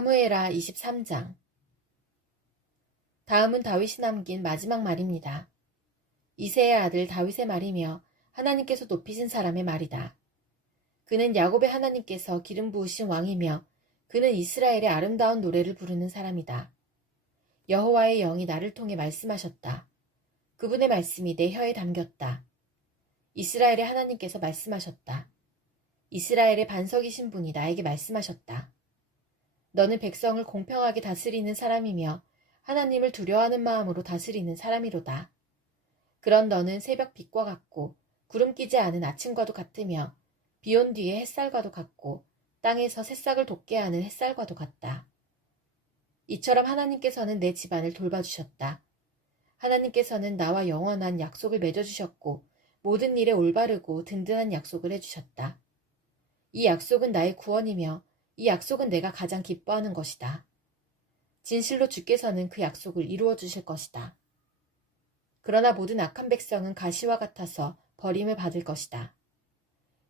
사무엘하 23장. 다음은 다윗이 남긴 마지막 말입니다. 이새의 아들 다윗의 말이며 하나님께서 높이신 사람의 말이다. 그는 야곱의 하나님께서 기름 부으신 왕이며 그는 이스라엘의 아름다운 노래를 부르는 사람이다. 여호와의 영이 나를 통해 말씀하셨다. 그분의 말씀이 내 혀에 담겼다. 이스라엘의 하나님께서 말씀하셨다. 이스라엘의 반석이신 분이 나에게 말씀하셨다. 너는 백성을 공평하게 다스리는 사람이며 하나님을 두려워하는 마음으로 다스리는 사람이로다. 그런 너는 새벽 빛과 같고 구름 끼지 않은 아침과도 같으며 비온 뒤의 햇살과도 같고 땅에서 새싹을 돋게 하는 햇살과도 같다. 이처럼 하나님께서는 내 집안을 돌봐주셨다. 하나님께서는 나와 영원한 약속을 맺어주셨고 모든 일에 올바르고 든든한 약속을 해주셨다. 이 약속은 나의 구원이며 이 약속은 내가 가장 기뻐하는 것이다. 진실로 주께서는 그 약속을 이루어 주실 것이다. 그러나 모든 악한 백성은 가시와 같아서 버림을 받을 것이다.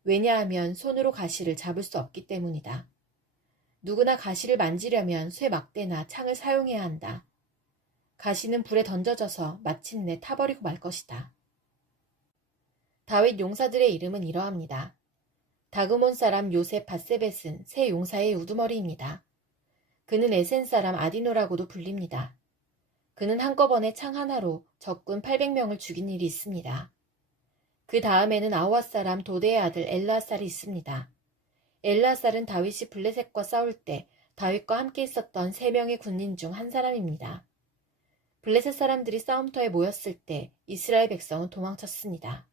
왜냐하면 손으로 가시를 잡을 수 없기 때문이다. 누구나 가시를 만지려면 쇠 막대나 창을 사용해야 한다. 가시는 불에 던져져서 마침내 타버리고 말 것이다. 다윗 용사들의 이름은 이러합니다. 다그몬 사람 요셉 바세벳은 새 용사의 우두머리입니다. 그는 에센 사람 아디노라고도 불립니다. 그는 한꺼번에 창 하나로 적군 800명을 죽인 일이 있습니다. 그 다음에는 아우앗 사람 도대의 아들 엘르아살이 있습니다. 엘르아살은 다윗이 블레셋과 싸울 때 다윗과 함께 있었던 3명의 군인 중 한 사람입니다. 블레셋 사람들이 싸움터에 모였을 때 이스라엘 백성은 도망쳤습니다.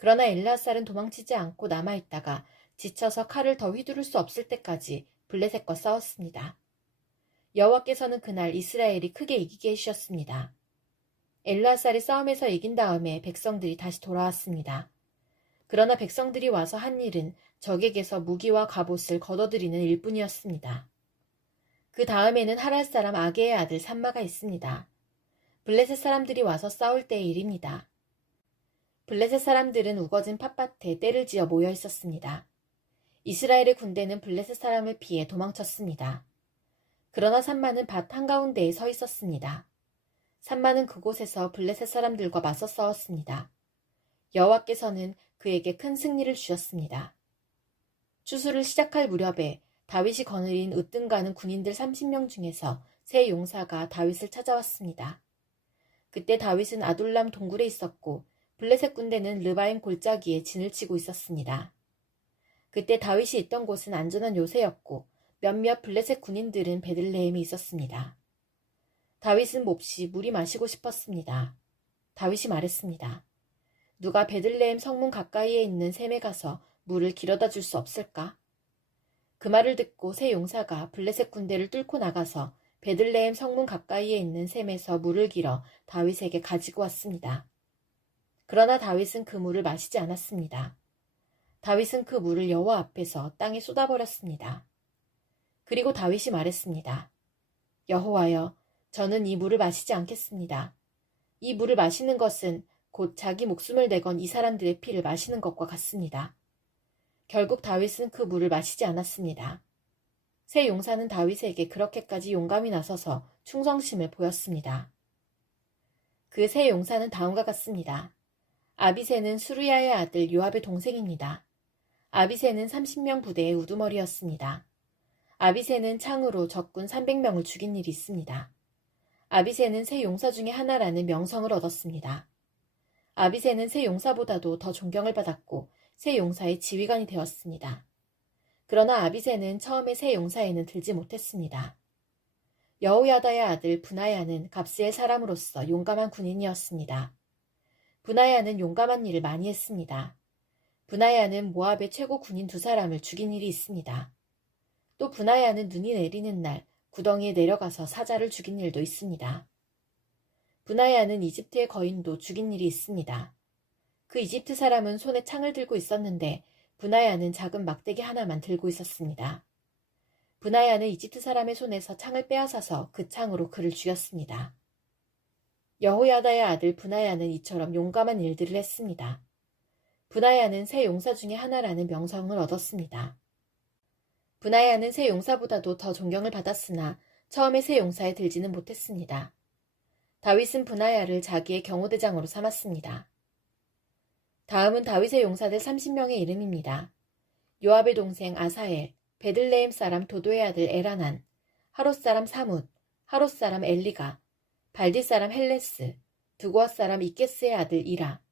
그러나 엘르아살은 도망치지 않고 남아있다가 지쳐서 칼을 더 휘두를 수 없을 때까지 블레셋과 싸웠습니다. 여호와께서는 그날 이스라엘이 크게 이기게 해주셨습니다. 엘르아살이 싸움에서 이긴 다음에 백성들이 다시 돌아왔습니다. 그러나 백성들이 와서 한 일은 적에게서 무기와 갑옷을 거둬들이는 일뿐이었습니다. 그 다음에는 하랄 사람 아게의 아들 삼마가 있습니다. 블레셋 사람들이 와서 싸울 때의 일입니다. 블레셋 사람들은 우거진 팥밭에 떼를 지어 모여 있었습니다. 이스라엘의 군대는 블레셋 사람을 피해 도망쳤습니다. 그러나 삼마는 밭 한가운데에 서 있었습니다. 삼마는 그곳에서 블레셋 사람들과 맞서 싸웠습니다. 여호와께서는 그에게 큰 승리를 주셨습니다. 추수를 시작할 무렵에 다윗이 거느린 으뜸가는 군인들 30명 중에서 세 용사가 다윗을 찾아왔습니다. 그때 다윗은 아둘람 동굴에 있었고 블레셋 군대는 르바임 골짜기에 진을 치고 있었습니다. 그때 다윗이 있던 곳은 안전한 요새였고 몇몇 블레셋 군인들은 베들레헴에 있었습니다. 다윗은 몹시 물이 마시고 싶었습니다. 다윗이 말했습니다. 누가 베들레헴 성문 가까이에 있는 샘에 가서 물을 길어다 줄 수 없을까? 그 말을 듣고 세 용사가 블레셋 군대를 뚫고 나가서 베들레헴 성문 가까이에 있는 샘에서 물을 길어 다윗에게 가지고 왔습니다. 그러나 다윗은 그 물을 마시지 않았습니다. 다윗은 그 물을 여호와 앞에서 땅에 쏟아버렸습니다. 그리고 다윗이 말했습니다. 여호와여, 저는 이 물을 마시지 않겠습니다. 이 물을 마시는 것은 곧 자기 목숨을 내건 이 사람들의 피를 마시는 것과 같습니다. 결국 다윗은 그 물을 마시지 않았습니다. 세 용사는 다윗에게 그렇게까지 용감히 나서서 충성심을 보였습니다. 그 세 용사는 다음과 같습니다. 아비새는 수르야의 아들 요압의 동생입니다. 아비새는 30명 부대의 우두머리였습니다. 아비새는 창으로 적군 300명을 죽인 일이 있습니다. 아비새는 세 용사 중에 하나라는 명성을 얻었습니다. 아비새는 세 용사보다도 더 존경을 받았고 세 용사의 지휘관이 되었습니다. 그러나 아비새는 처음에 세 용사에는 들지 못했습니다. 여호야다의 아들 브나야는 갑스의 사람으로서 용감한 군인이었습니다. 브나야는 용감한 일을 많이 했습니다. 브나야는 모압의 최고 군인 2사람을 죽인 일이 있습니다. 또 브나야는 눈이 내리는 날 구덩이에 내려가서 사자를 죽인 일도 있습니다. 브나야는 이집트의 거인도 죽인 일이 있습니다. 그 이집트 사람은 손에 창을 들고 있었는데 브나야는 작은 막대기 하나만 들고 있었습니다. 브나야는 이집트 사람의 손에서 창을 빼앗아서 그 창으로 그를 죽였습니다. 여호야다의 아들 브나야는 이처럼 용감한 일들을 했습니다. 브나야는 세 용사 중에 하나라는 명성을 얻었습니다. 브나야는 새 용사보다도 더 존경을 받았으나 처음에 새 용사에 들지는 못했습니다. 다윗은 브나야를 자기의 경호대장으로 삼았습니다. 다음은 다윗의 용사들 30명의 이름입니다. 요압의 동생 아사엘, 베들레헴 사람 도도의 아들 에라난, 하롯 사람 사뭇, 하롯 사람 엘리가, 발디 사람 헬레스, 드고아 사람 이케스의 아들 이라,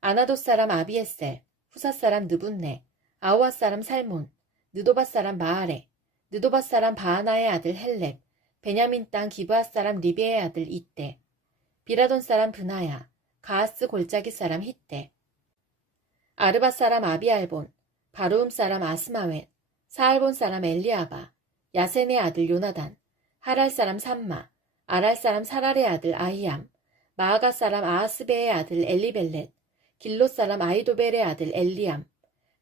아나돗 사람 아비에셀, 후사 사람 느분네, 아우아 사람 살몬, 느도바 사람 마아레, 느도바 사람 바하나의 아들 헬렙, 베냐민 땅 기브아 사람 리베의 아들 이떼, 비라돈 사람 브나야, 가하스 골짜기 사람 히떼, 아르바 사람 아비알본, 바루음 사람 아스마웬, 사알본 사람 엘리아바, 야센의 아들 요나단, 하랄 사람 삼마, 아랄 사람 사랄의 아들 아히암, 마아가 사람 아하스베의 아들 엘리벨렛, 길롯 사람 아이도벨의 아들 엘리암,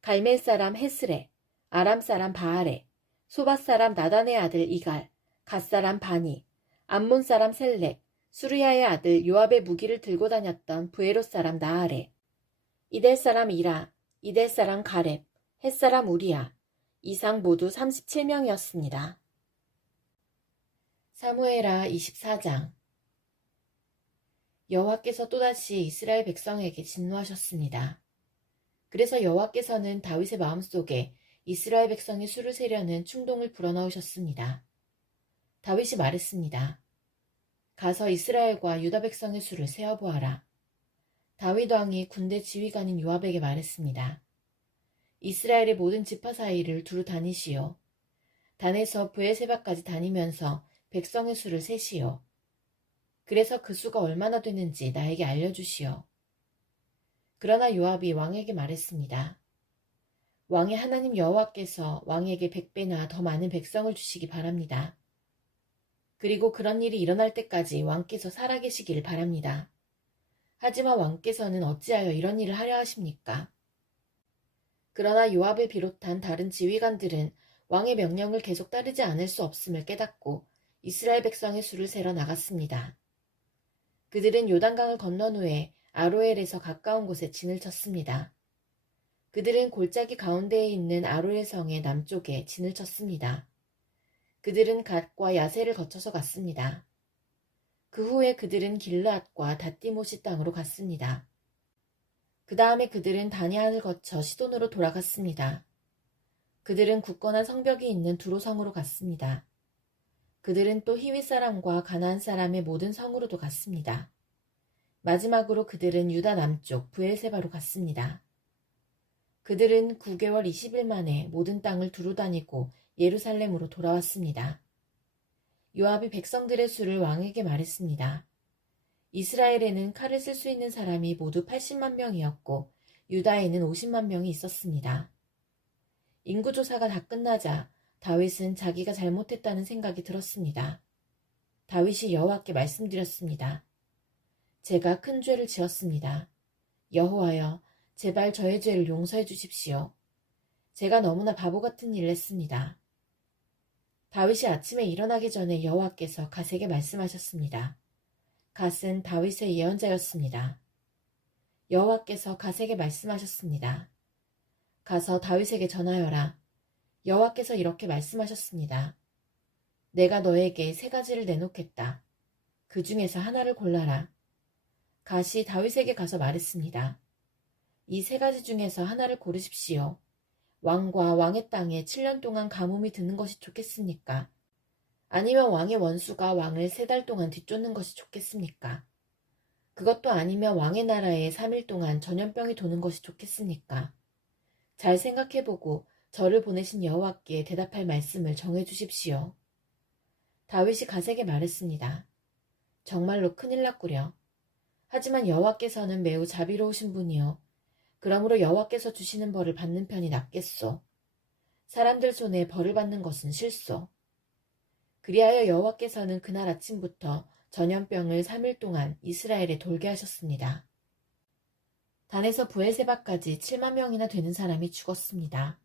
갈멜 사람 헤스레, 아람 사람 바알레, 소바 사람 나단의 아들 이갈, 갓 사람 바니, 암몬 사람 셀렉, 수르야의 아들 요압의 무기를 들고 다녔던 부에롯 사람 나아레, 이델 사람 이라, 이델 사람 가렙, 헷 사람 우리야, 이상 모두 37명이었습니다. 사무엘하 24장. 여호와께서 또다시 이스라엘 백성에게 진노하셨습니다. 그래서 여호와께서는 다윗의 마음속에 이스라엘 백성의 수를 세려는 충동을 불어넣으셨습니다. 다윗이 말했습니다. 가서 이스라엘과 유다 백성의 수를 세어보아라. 다윗 왕이 군대 지휘관인 요압에게 말했습니다. 이스라엘의 모든 지파 사이를 두루 다니시오. 단에서 브엘세바까지 다니면서 백성의 수를 세시오. 그래서 그 수가 얼마나 되는지 나에게 알려주시오. 그러나 요압이 왕에게 말했습니다. 왕의 하나님 여호와께서 왕에게 100배나 더 많은 백성을 주시기 바랍니다. 그리고 그런 일이 일어날 때까지 왕께서 살아계시기를 바랍니다. 하지만 왕께서는 어찌하여 이런 일을 하려 하십니까? 그러나 요압을 비롯한 다른 지휘관들은 왕의 명령을 계속 따르지 않을 수 없음을 깨닫고 이스라엘 백성의 수를 세러 나갔습니다. 그들은 요단강을 건넌 후에 아로엘에서 가까운 곳에 진을 쳤습니다. 그들은 골짜기 가운데에 있는 아로엘 성의 남쪽에 진을 쳤습니다. 그들은 갓과 야세를 거쳐서 갔습니다. 그 후에 그들은 길르앗과 닷디모시 땅으로 갔습니다. 그 다음에 그들은 다니안을 거쳐 시돈으로 돌아갔습니다. 그들은 굳건한 성벽이 있는 두로성으로 갔습니다. 그들은 또 히윗 사람과 가나안 사람의 모든 성으로도 갔습니다. 마지막으로 그들은 유다 남쪽 브엘세바로 갔습니다. 그들은 9개월 20일 만에 모든 땅을 두루 다니고 예루살렘으로 돌아왔습니다. 요압이 백성들의 수를 왕에게 말했습니다. 이스라엘에는 칼을 쓸 수 있는 사람이 모두 80만 명이었고 유다에는 50만 명이 있었습니다. 인구조사가 다 끝나자 다윗은 자기가 잘못했다는 생각이 들었습니다. 다윗이 여호와께 말씀드렸습니다. 제가 큰 죄를 지었습니다. 여호와여, 제발 저의 죄를 용서해 주십시오. 제가 너무나 바보 같은 일을 했습니다. 다윗이 아침에 일어나기 전에 여호와께서 갓에게 말씀하셨습니다. 갓은 다윗의 예언자였습니다. 여호와께서 갓에게 말씀하셨습니다. 가서 다윗에게 전하여라. 여호와께서 이렇게 말씀하셨습니다. 내가 너에게 3가지를 내놓겠다. 그 중에서 하나를 골라라. 갓이 다윗에게 가서 말했습니다. 이 3가지 중에서 하나를 고르십시오. 왕과 왕의 땅에 7년 동안 가뭄이 드는 것이 좋겠습니까? 아니면 왕의 원수가 왕을 3달 동안 뒤쫓는 것이 좋겠습니까? 그것도 아니면 왕의 나라에 3일 동안 전염병이 도는 것이 좋겠습니까? 잘 생각해보고 저를 보내신 여호와께 대답할 말씀을 정해주십시오. 다윗이 갓에게 말했습니다. 정말로 큰일 났구려. 하지만 여호와께서는 매우 자비로우신 분이요. 그러므로 여호와께서 주시는 벌을 받는 편이 낫겠소. 사람들 손에 벌을 받는 것은 싫소. 그리하여 여호와께서는 그날 아침부터 전염병을 3일 동안 이스라엘에 돌게 하셨습니다. 단에서 브엘세바까지 7만 명이나 되는 사람이 죽었습니다.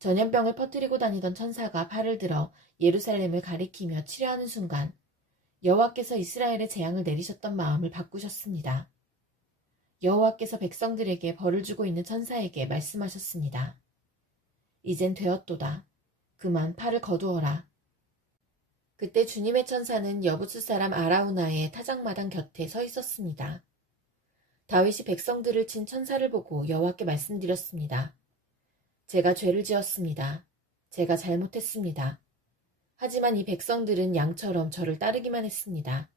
전염병을 퍼뜨리고 다니던 천사가 팔을 들어 예루살렘을 가리키며 치료하는 순간 여호와께서 이스라엘에 재앙을 내리셨던 마음을 바꾸셨습니다. 여호와께서 백성들에게 벌을 주고 있는 천사에게 말씀하셨습니다. 이젠 되었도다. 그만 팔을 거두어라. 그때 주님의 천사는 여부스 사람 아라우나의 타작마당 곁에 서 있었습니다. 다윗이 백성들을 친 천사를 보고 여호와께 말씀드렸습니다. 제가 죄를 지었습니다. 제가 잘못했습니다. 하지만 이 백성들은 양처럼 저를 따르기만 했습니다.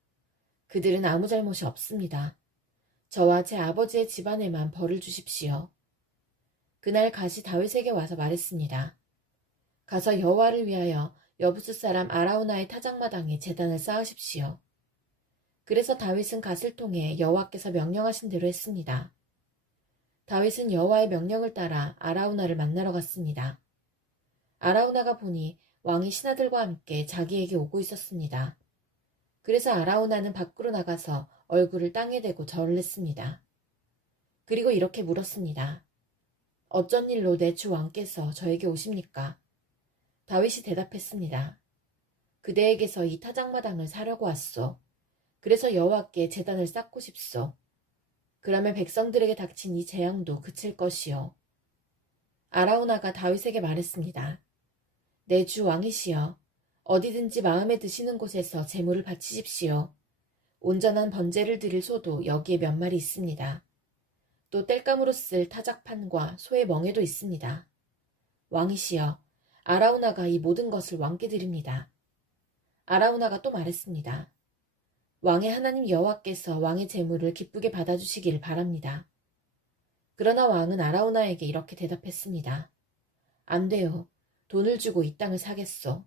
그들은 아무 잘못이 없습니다. 저와 제 아버지의 집안에만 벌을 주십시오. 그날 갓이 다윗에게 와서 말했습니다. 가서 여호와를 위하여 여부스 사람 아라우나의 타작마당에 제단을 쌓으십시오. 그래서 다윗은 갓을 통해 여호와께서 명령하신 대로 했습니다. 다윗은 여호와의 명령을 따라 아라우나를 만나러 갔습니다. 아라우나가 보니 왕이 신하들과 함께 자기에게 오고 있었습니다. 그래서 아라우나는 밖으로 나가서 얼굴을 땅에 대고 절을 했습니다. 그리고 이렇게 물었습니다. 어쩐 일로 내 주 왕께서 저에게 오십니까? 다윗이 대답했습니다. 그대에게서 이 타작마당을 사려고 왔소. 그래서 여호와께 제단을 쌓고 싶소. 그러면 백성들에게 닥친 이 재앙도 그칠 것이요. 아라우나가 다윗에게 말했습니다. 내 주 왕이시여, 어디든지 마음에 드시는 곳에서 제물을 바치십시오. 온전한 번제를 드릴 소도 여기에 몇 마리 있습니다. 또 땔감으로 쓸 타작판과 소의 멍에도 있습니다. 왕이시여, 아라우나가 이 모든 것을 왕께 드립니다. 아라우나가 또 말했습니다. 왕의 하나님 여호와께서 왕의 제물을 기쁘게 받아주시길 바랍니다. 그러나 왕은 아라우나에게 이렇게 대답했습니다. 안 돼요. 돈을 주고 이 땅을 사겠소.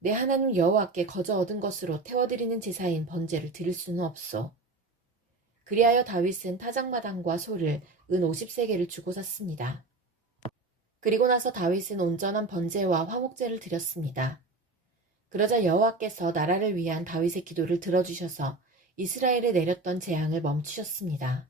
내 하나님 여호와께 거저 얻은 것으로 태워드리는 제사인 번제를 드릴 수는 없소. 그리하여 다윗은 타작마당과 소를 은 50세겔을 주고 샀습니다. 그리고 나서 다윗은 온전한 번제와 화목제를 드렸습니다. 그러자 여호와께서 나라를 위한 다윗의 기도를 들어주셔서 이스라엘에 내렸던 재앙을 멈추셨습니다.